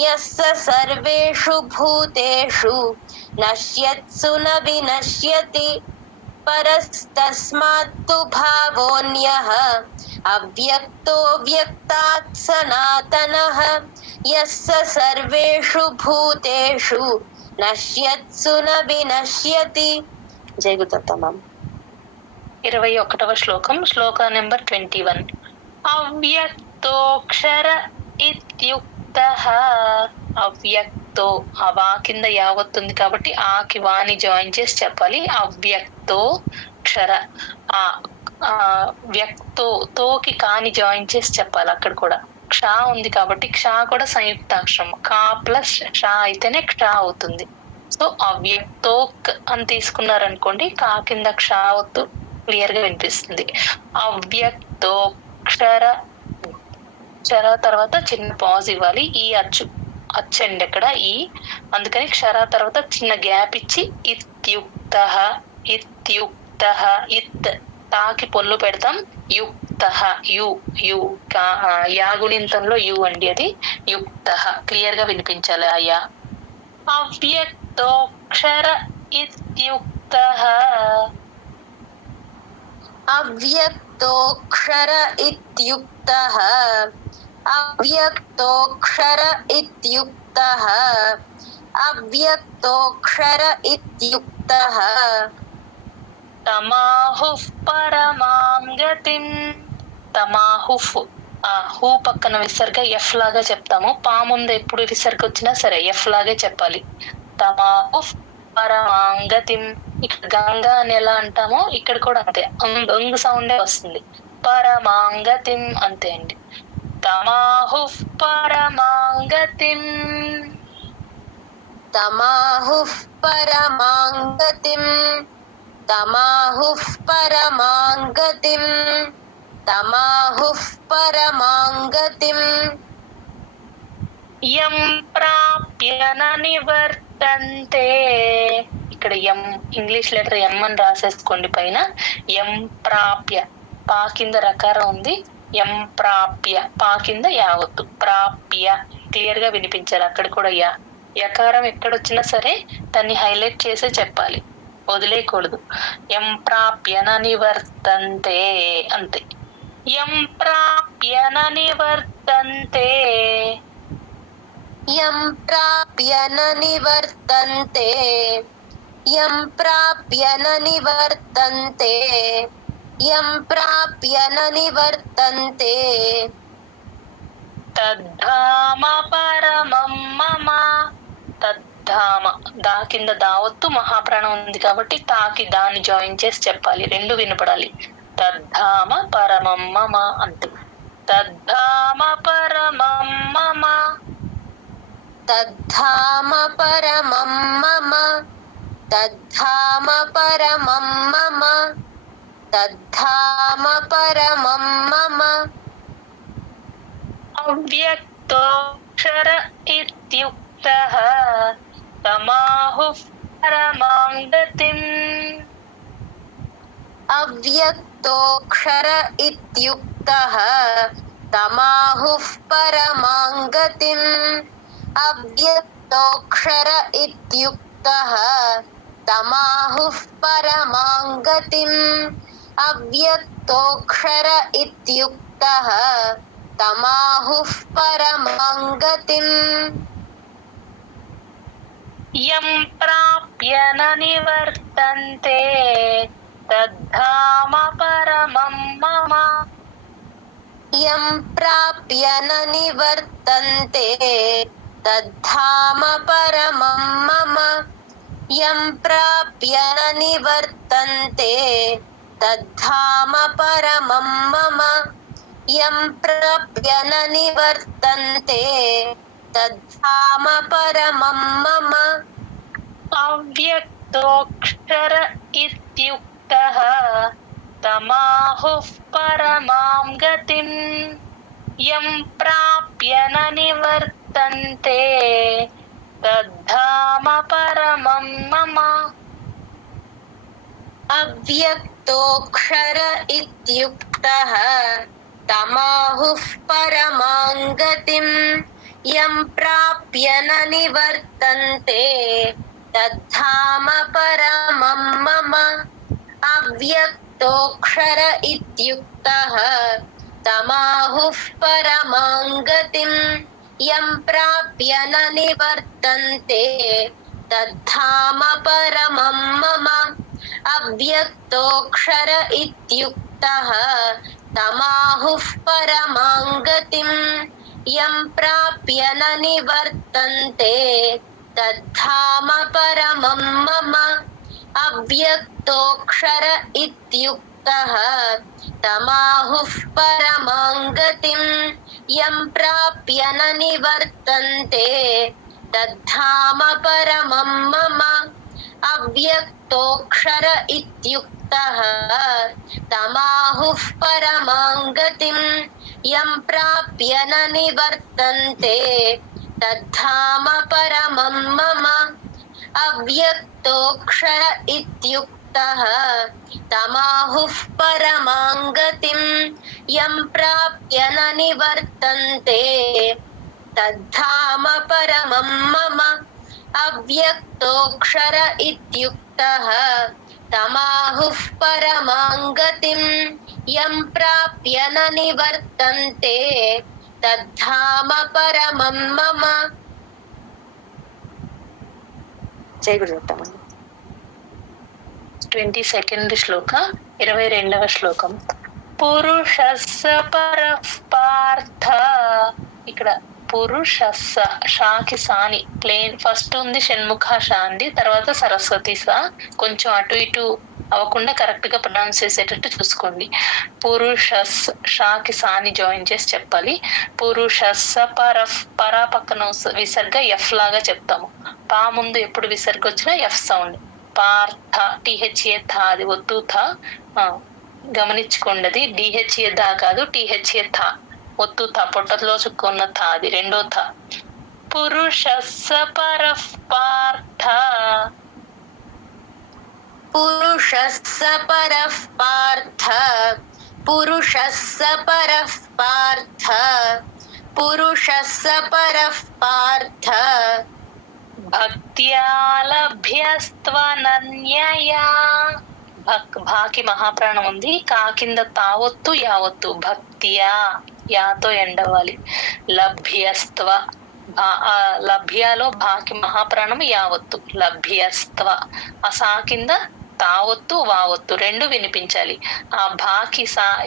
యస్స సర్వేషు భూతేషు నశ్యత్సు న వినశ్యతి. परस्तस्मात्तु भावोऽन्यः अव्यक्तो व्यक्तात् सनातनः यस्य सर्वेषु भूतेषु नश्यत्सु न विनश्यति. జై గురుదత్త మ్యామ్. 21వ శ్లోకం, శ్లోక నెంబర్ 21. అవ్యక్తోక్షర ఇత్యుక్తః. అవ్యక్తో, ఆ వా కింద యావత్తుంది కాబట్టి ఆకి వాని జాయిన్ చేసి చెప్పాలి. అవ్యక్తో క్షర, ఆ వ్యక్తో తోకి కాని జాయిన్ చేసి చెప్పాలి. అక్కడ కూడా క్ష ఉంది కాబట్టి క్ష కూడా సంయుక్తాక్షరం, కా ప్లస్ క్ష అయితేనే క్ష అవుతుంది. సో అవ్యక్తోక్ అని తీసుకున్నారనుకోండి, కా కింద క్ష అవుతూ క్లియర్ గా వినిపిస్తుంది. అవ్యక్తోక్షర, క్షర తర్వాత చిన్న పాజ్ ఇవ్వాలి. ఈ అచ్చండి అక్కడ ఈ, అందుకని క్షర తర్వాత చిన్న గ్యాప్ ఇచ్చి ఇత్యుక్తః, ఇత్యుక్తః, ఇత్ తాకి పొల్లు పెడతాం. యుక్తః, యు యు యాగుణింతంలో యు అండి, అది యుక్తః. క్లియర్ గా వినిపించాలి ఆ యా. అవ్యక్తోక్షర ఇత్యుక్తః. అవ్యక్తోక్షర ఇత్యుక్తః. అవ్యక్తోక్షర ఇత్యుక్తః. అవ్యక్తోక్షర ఇత్యుక్తః. తమాహుః పరమాం గతిం. తమాహుః, ఆ హూ పక్కన విసర్గ ఎఫ్ లాగా చెప్తాము. పా ముందు ఎప్పుడు విసర్గ వచ్చినా సరే ఎఫ్ లాగే చెప్పాలి. తమాహుః పరమాం గతిం. ఇక్కడ గంగా అని ఎలా అంటామో ఇక్కడ కూడా అంతే, అంగ్ సౌండే వస్తుంది. పరమాం గతిం అంతే అండి. తమాహుః పరమాం గతిం. తమాహుః పరమాం గతిం. తమాహుః పరమాం గతిం. తమాహుః పరమాం గతిం. యం ప్రాప్య న నివర్తంతే. ఇక్కడ ఎం ఇంగ్లీష్ లెటర్ ఎం అని రాసేసుకోండి పైన. ఎం ప్రాప్య, పా కింద రకారం ఉంది. ఎం ప్రాప్య, పా కింద యావత్తు. ప్రాప్య క్లియర్ గా వినిపించాలి. అక్కడ కూడా యా, యకారం ఎక్కడొచ్చినా సరే దాన్ని హైలైట్ చేసే చెప్పాలి, వదిలేయకూడదు. ఎం ప్రాప్య న నివర్తంతే అంతే. యం ప్రాప్య న నివర్తంతే. యం ప్రాప్య న నివర్తంతే. యం ప్రాప్య న నివర్తంతే. యం ప్రాప్య న నివర్తంతే. తద్ధామ పరమం మమ. తద్ధామ, దా కింద దావత్తు మహాప్రాణం ఉంది కాబట్టి తాకి దాన్ని జాయిన్ చేసి చెప్పాలి, రెండు వినపడాలి. తద్ధామ పరమం మమ అంతే. తద్ధామ పరమం మమ. తద్ధామ పరమం మమ. తద్ధామ పరమం మమ. తద్ధామ పరమం మమ. అవ్యక్తోక్షర ఇత్యుక్తః తమాహుః పరమాం గతిం. అవ్యక్తోక్షర ఇత్యుక్తః తమాహుః పరమాం గతిం. అవ్యక్తోక్షర ఇత్యుక్తః తమాహుః పరమాం గతిం. అవ్యక్తోక్షర ఇత్యుక్తః తమాహుః పరమాం గతిం. యం ప్రాప్య న నివర్తంతే తద్ధామ పరమం మమ. యం ప్రాప్య న నివర్తంతే తద్ధామ పరమం మమ. యం ప్రాప్య న నివర్తంతే తద్ధామ పరమం మమ. యం ప్రాప్య న నివర్తంతే తద్ధామ పరమం మమ. అవ్యక్తోక్షర ఇత్యుక్తః తమాహుః పరమాం గతిం. యం ప్రాప్య న నివర్తంతే తద్ధామ పరమం మమ. అవ్యక్తోక్షర ఇత్యుక్తః తమాహుః పరమాం గతిం. యం ప్రాప్య న నివర్తంతే తద్ధామ పరమం మమ. अव्यक्तोऽक्षर इत्युक्तः तमाहुः परमां गतिं यं प्राप्य न निवर्तन्ते तद्धाम परमं मम अव्यक्तोऽक्षर इत्युक्तः तमाहुः परमां गतिं यं प्राप्य न निवर्तन्ते तद्धाम परमं मम अव्यक्तोऽक्षर इत्युक्तः तमाहुः परमां गतिं यं प्राप्य न निवर्तन्ते तद्धाम परमं मम अव्यक्तोऽक्षर इत्युक्तः तमाहुः परमां गतिं यं प्राप्य न निवर्तन्ते तद्धाम परमं मम अव्यक्तोऽक्षर इत्युक्तः तमाहुः परमां गतिं यं प्राप्य न निवर्तन्ते तद्धाम परमं मम अव्यक्तोऽक्षर इत्युक्तः तमाहुः परमां गतिं यं प्राप्य न निवर्तन्ते तद्धाम परमं मम జై గురుదత్త. 22వ శ్లోక 22వ శ్లోకం. పురుషస్స పరః పార్థ. ఇక్కడ పురుషస్స షాకి సాని ప్లేన్ ఫస్ట్ ఉంది, షణ్ముఖ షా అండి, తర్వాత సరస్వతి సా, కొంచెం అటు ఇటు అవ్వకుండా కరెక్ట్ గా ప్రొనౌన్స్ చేసేటట్టు చూసుకోండి. పురుషస్ షాకి సాని జాయిన్ చేసి చెప్పాలి. పురుషస్స పరః, పరా పక్కన విసర్గ ఎఫ్ లాగా చెప్తాము. పా ముందు ఎప్పుడు విసర్గ వచ్చినా ఎఫ్ సౌండ్. పార్థ టిహెచ్ఏ థా, అది ఒత్తు థా గమనించుకోండి. అది డిహెచ్ఏ దా కాదు, టిహెచ్ఏ థా, ఒత్తు థా, పొట్టలో చుక్కున్న థా, అది రెండో థా. పురుషస్స పరః పార్థ. పురుషస్స పరః పార్థ. పురుషస్స పరః పార్థ. పురుషస్స పరః పార్థ. భక్త్యా లభ్యస్త్వనన్యయా. భాకి మహాప్రాణం ఉంది, కా కింద తావొత్తు యావత్తు. భక్త్యా యాతో ఎండవాలి. లభ్యస్త్వ, లభ్యాలో భాకి మహాప్రాణం యావత్తు. లభ్యస్త్వ, ఆ సా కింద తావొత్తు వావత్తు రెండు వినిపించాలి. ఆ భాకి సా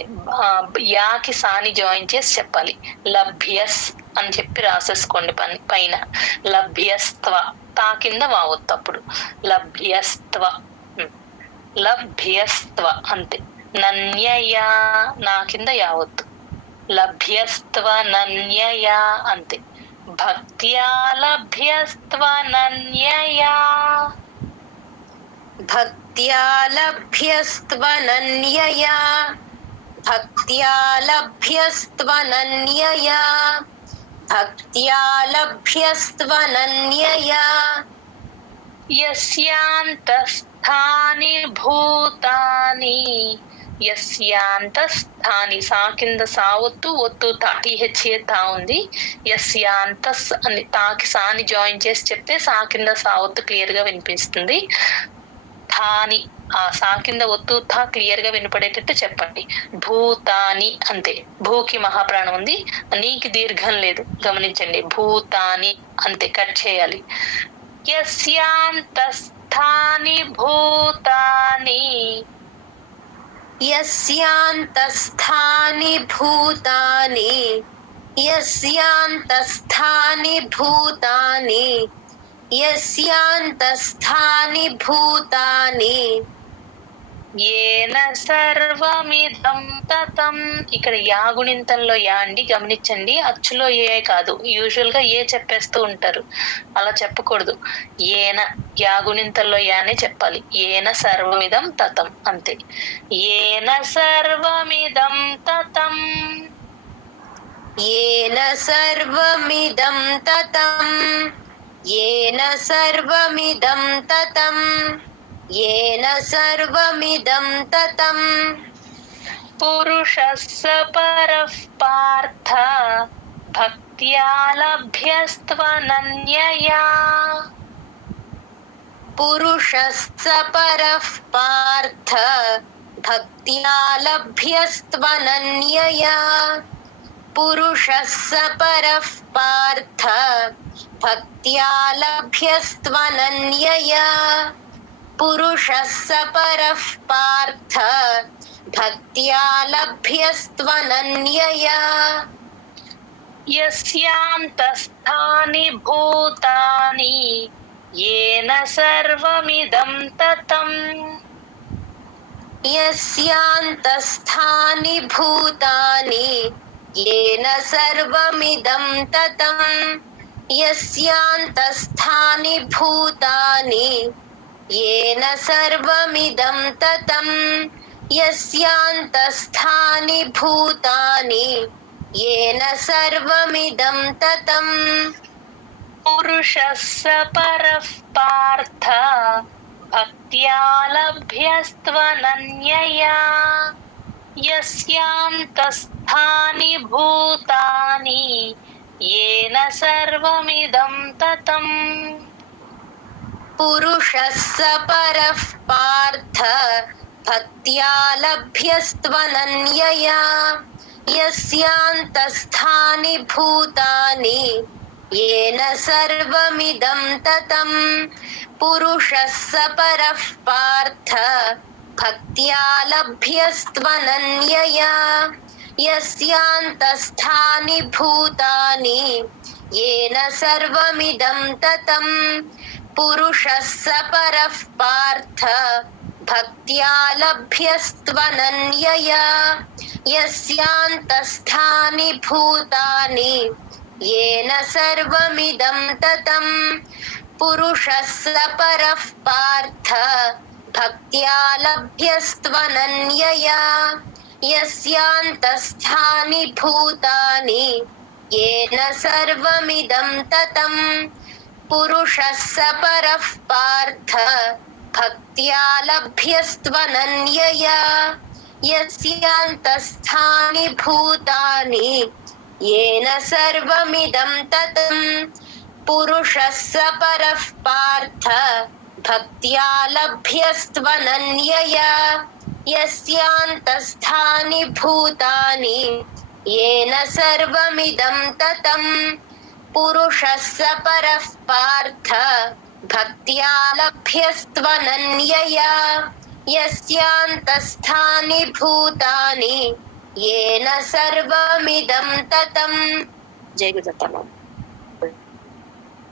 యాకి సాని జాయిన్ చేసి చెప్పాలి. లభ్యస్ అని చెప్పి రాసేసుకోండి పైన. లభ్యస్త్వ, తా కింద వావత్తు, అప్పుడు లభ్యస్త్వ. లభ్యస్త్వ అంతే. నన్యయా, నా కింద యావత్తు. లభ్యస్త్వ నన్యయా అంతే. భక్త్యా లభ్యస్త్వనన్యయా. భక్త్యా లభ్యస్త్వనన్యయా. భక్త్యా లభ్యస్త్వనన్యయా. భక్త్యా లభ్యస్త్వనన్యయా. యస్యాంతస్థాని భూతాని. యస్యాంతస్థాని, సా కింద సావత్తు ఒత్తు తా, టిహెచ్ఏ తా ఉంది. యస్యాంతస్ అని తాకి సాని జాయిన్ చేసి చెప్తే సా కింద సావత్తు క్లియర్ గా వినిపిస్తుంది. థాని, ఆ సా కింద ఒత్తు థా క్లియర్ గా వినపడేటట్టు చెప్పండి. భూతాని అంతే. భూకి మహాప్రాణం ఉంది, నీకి దీర్ఘం లేదు, గమనించండి. భూతాని అంతే, కట్ చేయాలి. యస్యాంతస్థాని భూతాని. యస్యాంతస్థాని భూతాని. యస్యాంతస్థాని భూతాని. యస్యాంతస్థాని భూతాని. ఏన సర్వమిదం తతం. ఇక్కడ యా గుణింతంలో యా అండి, గమనించండి. అచ్చులో ఏ కాదు, యూజువల్ గా ఏ చెప్పేస్తూ ఉంటారు, అలా చెప్పకూడదు. ఏన, యా గుణింతంలో యానే చెప్పాలి. ఏన సర్వమిదం తతం అంతే. ఏన సర్వమిదం తతం. ఏన సర్వమిదం తతం. ఏన సర్వమిదం తతం. येन सर्वमिदं ततं। पुरुषस्य परः पार्थ भक्त्या लभ्यस्त्वनन्यया। पुरुषः स परः पार्थ भक्त्या लभ्यस्त्वनन्यया पुरुषः स परः पार्थ भक्त्या लभ्यस्त्वनन्यया पुरुषः स परः पार्थ भक्त्या लभ्यस्त्वनन्यया यस्यान्तस्थानि भूतानि येन सर्वमिदं ततम् यस्यान्तस्थानि भूतानि येन सर्वमिदं ततम् यस्यान्तस्थानि भूतानि येन सर्वमिदं ततम् यस्यान्तस्थानि भूतानि येन सर्वमिदं ततम् पुरुषः स परः पार्थ भक्त्या लभ्यस्त्वनन्यया यस्यान्तस्थानि भूतानि येन सर्वमिदं ततम् पुरुषः स परः पार्थ भक्त्या लभ्यस्त्वनन्यया यस्यान्तस्थानि भूतानि येन सर्वमिदं ततम् पुरुषः स परः पार्थ भक्त्या लभ्यस्त्वनन्यया यस्यान्तस्थानि भूतानि येन सर्वमिदं ततम् पुरुषः स परः पार्थ भक्त्या लभ्यस्त्वनन्यया यस्यान्तस्थानि भूतानि येन सर्वमिदं ततम् पुरुषः स परः पार्थ भक्त्या लभ्यस्त्वनन्यया यस्यान्तस्थानि भूतानि येन सर्वमिदं ततम् पुरुषः स परः पार्थ भक्त्या लभ्यस्त्वनन्यया यस्यान्तस्थानि भूतानि येन सर्वमिदं ततम् पुरुषः स परः पार्थ भक्त्या लभ्यस्त्वनन्यया यस्यान्तस्थानि भूतानि येन सर्वमिदं ततम् पुरुषः स परः पार्थ भक्त्या लभ्यस्त्वनन्यया यस्यान्तस्थानि भूतानि येन सर्वमिदं ततम् जय गुरुदत्तम्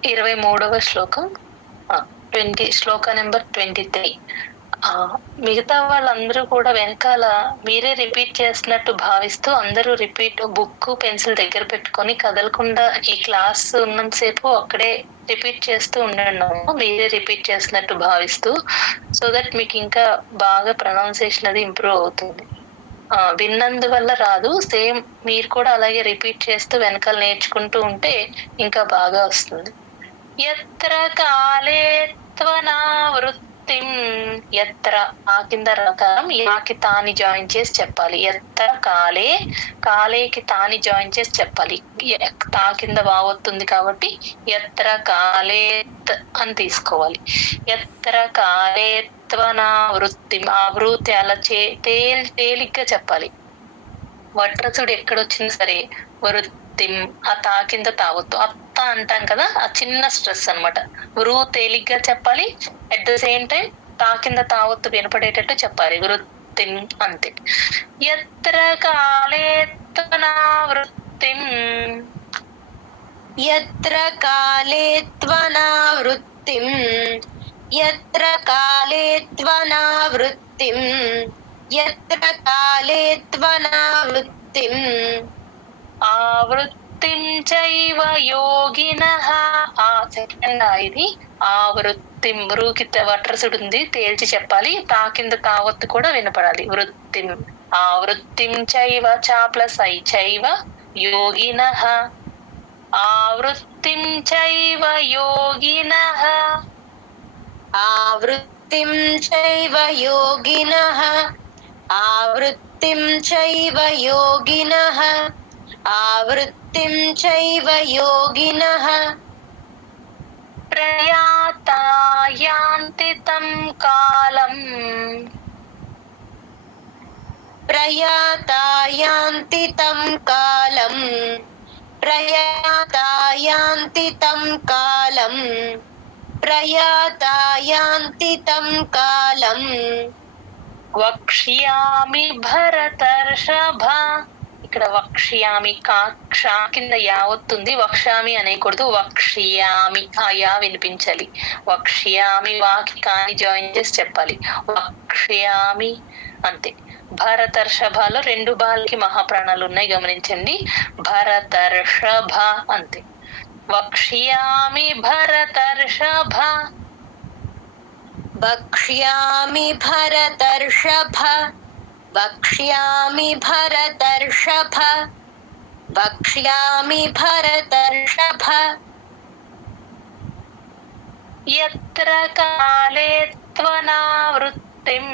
23వ శ్లోకం 20 శ్లోక నెంబర్ 23. మిగతా వాళ్ళందరూ కూడా వెనకాల మీరే రిపీట్ చేస్తున్నట్టు భావిస్తూ అందరూ రిపీట్ బుక్ పెన్సిల్ దగ్గర పెట్టుకొని కదలకుండా ఈ క్లాస్ ఉన్నంతసేపు అక్కడే రిపీట్ చేస్తూ ఉండండి. మీరే రిపీట్ చేస్తున్నట్టు భావిస్తూ, సో దట్ మీకు ఇంకా బాగా ప్రొనౌన్సియేషన్ అది ఇంప్రూవ్ అవుతుంది. విన్నందువల్ల రాదు, సేమ్ మీరు కూడా అలాగే రిపీట్ చేస్తూ వెనకాల నేర్చుకుంటూ ఉంటే ఇంకా బాగా వస్తుంది. యత్ర కాలే త్వనావృత్తిం, యత్ర ఆ కింద రకారం యాకి తాని జాయిన్ చేసి చెప్పాలి. యత్ర కాలే, కాలేకి తాని జాయిన్ చేసి చెప్పాలి. తా కింద వావొత్తుంది కాబట్టి యత్ర కాలేత్ అని తీసుకోవాలి. యత్ర కాలే త్వనావృత్తిం, ఆ వృత్తి అలా తేలిగ్గా చెప్పాలి. వట్రసుడు ఎక్కడొచ్చినా సరే వృత్తిం ఆ తా కింద తావొత్తు, అత్త అంటాం కదా, ఆ చిన్న స్ట్రెస్ అనమాట. వృ తేలిగ్గా చెప్పాలి, అట్ ద సేమ్ టైం తా కింద తావొత్తు వినపడేటట్టు చెప్పాలి. వృత్తిం అంతే. యత్ర కాలే త్వనావృత్తిం, యత్ర కాలే త్వనావృత్తిం, యత్ర కాలే త్వనావృత్తిం, యత్ర కాలే త్వనావృత్తిం. ఆవృత్తిం చైవ యోగినః, ఆ సెకండ్ ఇది ఆవృత్తిం. వృకి వట్రసుడు ఉంది, తేల్చి చెప్పాలి. తా కింద తావత్తు కూడా వినపడాలి. వృత్తిం ఆవృత్తిం చైవ చా ప్లస్ ఐ చైవ యోగినః, ఆవృత్తిం చైవ యోగినః. ఆవృత్తిం చైవ యోగినః, ఆవృత్తిం చైవ యోగినః, ఆవృత్తిం చైవ యోగినః. ప్రయాతాయాంతి తం కాలం ప్రయాతాయాంతి తం కాలం ప్రయాతాయాంతి తం కాలం ప్రయాతాయాంతి తం కాలం వక్ష్యామి భరతర్షభ. ఇక్కడ వక్ష్యామి క్ష కింద యావత్తుంది, వక్ష్యామి అనేకూడదు, వక్ష్యామి ఆ యా వినిపించాలి. వక్ష్యామి వాకి కాని జాయిన్ చేసి చెప్పాలి. వక్ష్యామి అంతే. భరతర్షభలో 2 బాలకి మహాప్రాణాలు ఉన్నాయి, గమనించండి. భరతర్షభ అంతే. వక్ష్యామి భరతర్షభ వక్ష్యామి భరతర్షభ వక్ష్యామి భరతర్షభ వక్ష్యామి భరతర్షభ యత్ర కాలే త్వనావృత్తిం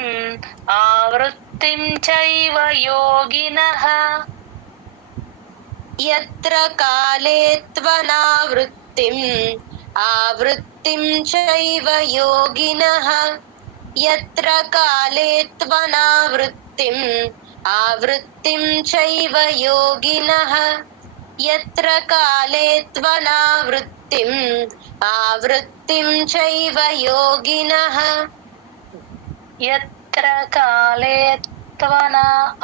ఆవృత్తిం చైవ యోగినః యత్ర కాలే త్వనావృత్తిం ఆవృత్తిం చైవ యోగినః యత్ర కాలే త్వనావృత్తిం ఆవృత్తిం చైవ యోగినః యత్ర కాలే త్వనావృత్తిం ఆవృత్తిం చైవ యోగినః యత్ర కాలే త్వన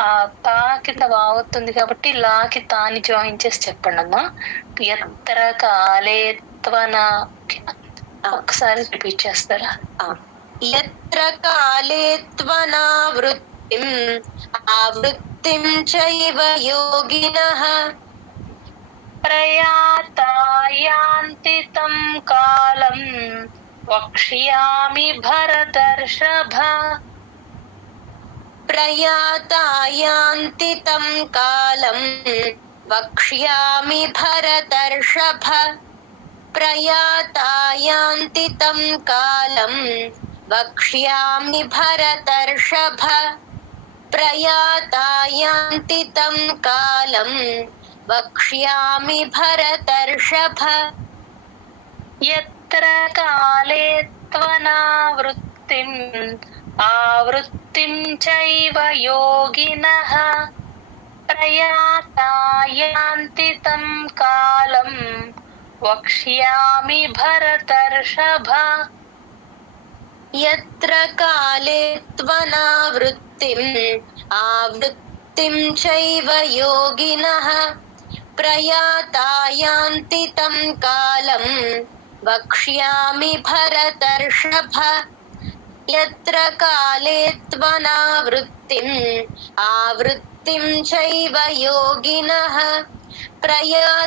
ఆ తా కింద వావుతుంది కాబట్టి లాకి తాని జాయిన్ చేసి చెప్పండి అమ్మా. యత్ర కాలే త్వన ఒకసారి రిపీట్ చేస్తారా? యత్ర కాలే త్వనావృత్తిం ఆవృత్తిం చైవ యోగినః ప్రయాతాయాంతి తం కాలం వక్ష్యామి భరతర్షభ ప్రయాతాయాంతి తం కాలం వక్ష్యామి భరతర్షభ ప్రయాతాయాంతి తం కాలం వక్ష్యామి భరతర్షభ ప్రయాతాయాంతి తం కాలం వక్ష్యామి భరతర్షభ యత్ర కాలే త్వనావృత్తిం ఆవృత్తిం చైవ యోగినః ప్రయాతాయాంతి తం కాలం వక్ష్యామి భరతర్షభ యత్ర కాలే త్వనావృత్తిం ఆవృత్తిం చైవ యోగినః ప్రయాతాయాంతి తం కాలం వక్ష్యామి భరతర్షభ యత్ర కాలే త్వనావృత్తిం ఆవృత్తిం చైవ యోగినః ప్రయాతాయాంతి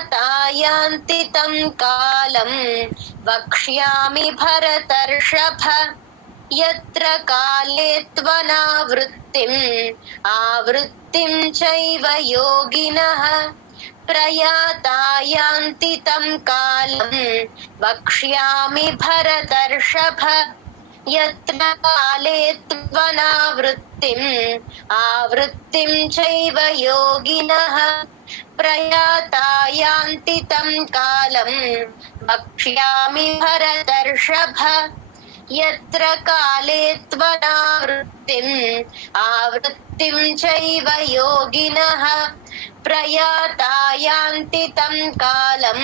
తం కాలం వక్ష్యామి భరతర్షభ యత్ర కాలే త్వనావృత్తిం ఆవృత్తిం చైవ యోగినః ప్రయాతాయాంతి తం కాలం వక్ష్యామి భరతర్షభ యత్ర కాలే త్వనావృత్తిం ఆవృత్తిం చైవ యోగినః ప్రయాతాయాంతి తం కాలం వక్ష్యామి భరతర్షభ యత్ర కాలే త్వనావృత్తిం ఆవృత్తిం చైవ యోగినః ప్రయాతాయాంతి తం కాలం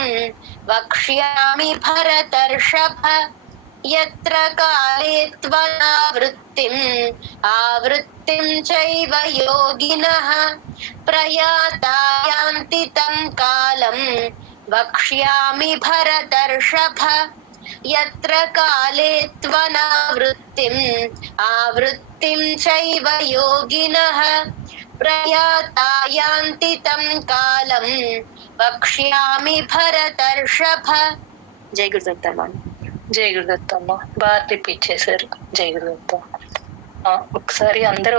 వక్ష్యామి భరతర్షభ యత్ర కాలే త్వనావృత్తిం ఆవృత్తిం చైవ యోగినః ప్రయాతాయాంతి తం కాలం వక్ష్యామి భరతర్షభ యత్ర కాలే త్వనావృత్తిం ఆవృత్తిం చైవ యోగినః ప్రయాతాయాంతి తం కాలం వక్ష్యామి భరతర్షభ. జై గురుదత్తమ్మ. జై గురుదత్తమ్మ. బాగా రిపీట్ చేశారు. జై గురుదత్త. ఒకసారి అందరూ